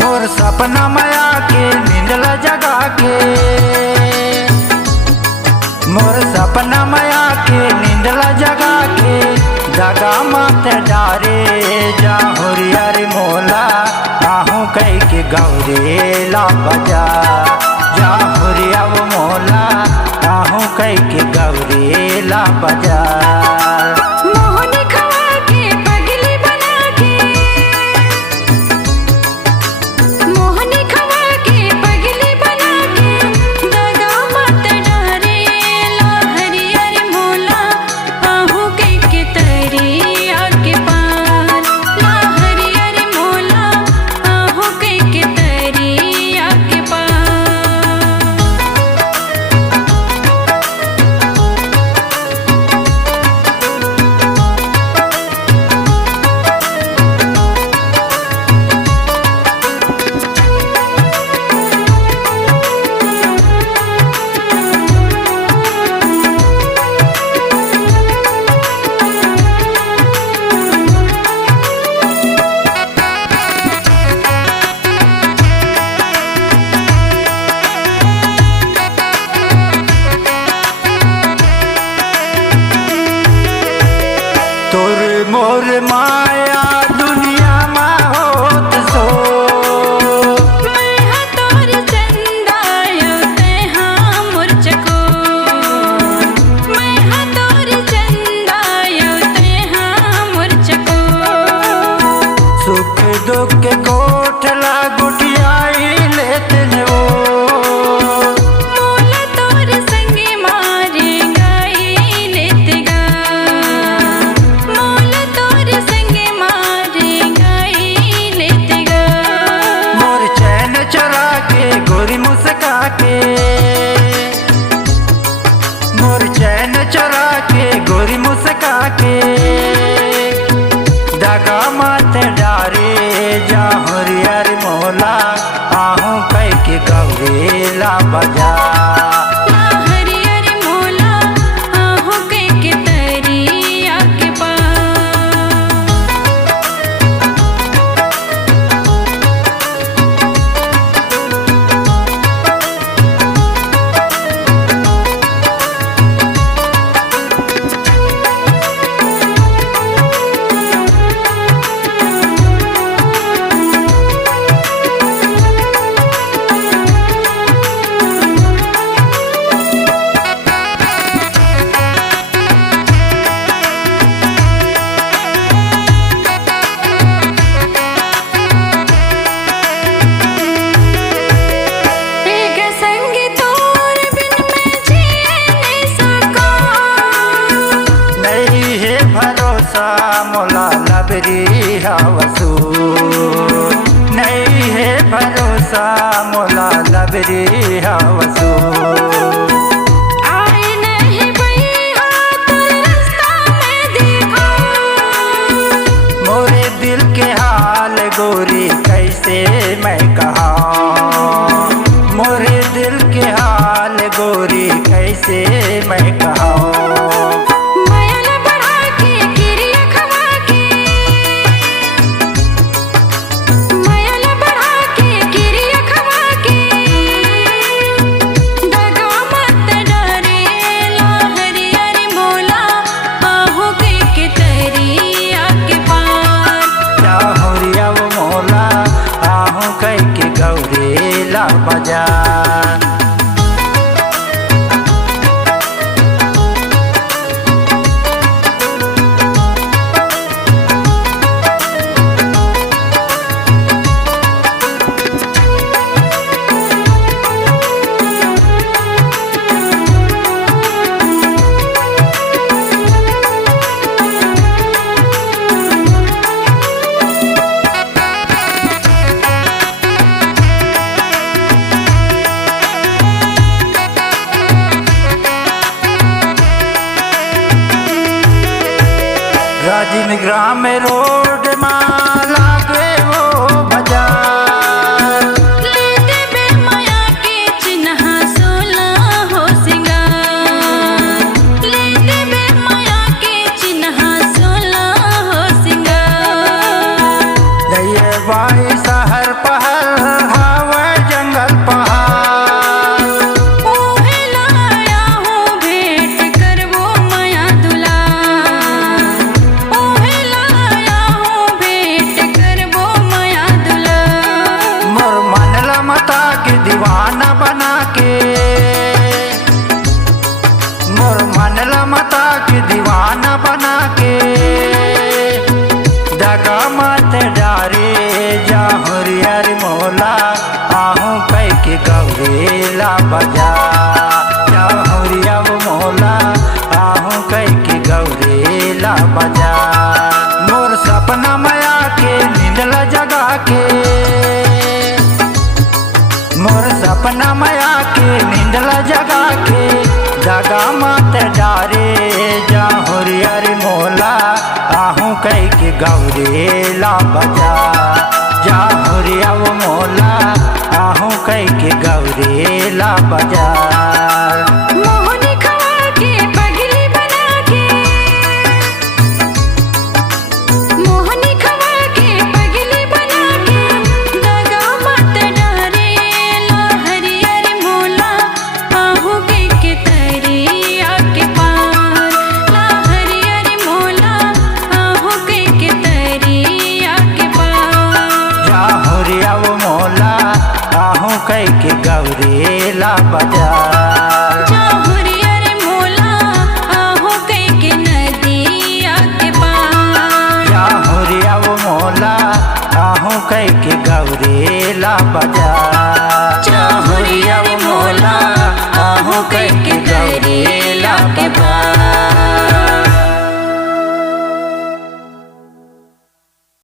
मोर सपना माया के नींदल जगा के, मोर सपना माया के नींदल जगा के, जगा मत डारे जा होरियर मोला, आहू कह के गौरेला बजा जा होरिया मोला, आहू कह के गौरेला बजा। मोर माया दुनिया में होत सो, मैं हाँ तोर चंदा ते हाँ मोर चकोर, मैं हाँ तोर चंदा ते हाँ मोर चकोर। सुख दुख के कोठला गुटियाई लेते वो, मोला तोर संगे मारे गाई लेते गा, मोला तोर संगे मारे गाई लेते गा। मोर चैन चरा के गोरी मुस्का के, मोर चैन चरा के गोरी मुस्का के, दगा मत डारे जा होरियर मोला, आहू कह के गौरेला बजा। हरियर मोला आहू कह के तरिया के पार। मोला लबरी हवसू नहीं है भरोसा, मोला लबरी हवसू। आए नहीं भैया तोर रास्ता में देखो, मोरे दिल के हाल गोरी कैसे मैं कहा, मोरे दिल के हाल गोरी कैसे मैं कहा। गौरेला बजा। राजीव ग्राम रोड माला के वो बाजार, लेते बे माया के चिन्हा सोला हो सिंगार, लेते बे माया के चिन्हा सोला हो सिंगार। दैये बाई शहर पहल दीवाना बना के, मोर मनला माता के दीवाना बना के, दगा मत डारे जा हरियर मोला, आहू कह के गौरेला बजा, जा हरियर मोला आहू कह के गौरेला बजा। मोर सपना माया के नींदला जगा के, मोर सपना माया के नींदला जगा के, दगा मत डारे जा हरियर मोला, आहू कह के गौरेला बजा, जा हरियर मोला आहू कह के गौरेला बजा। मोहनी खवा के पगली बना के, मोहनी खवा के पगली बना के, दगा मत डारे ला हरियर मोला, आहू कह के तरिया के पार, ला हरियर मोला आहू कह के तरिया के पार। जा हरियर मोला आहू कह के गौरेला बजा, जा हरियर मोला आहू कह के नदिया के पार, जा हरियर मोला आहू कह के गौरेला बजा, जा हरियर मोला आहू कह के गौरेला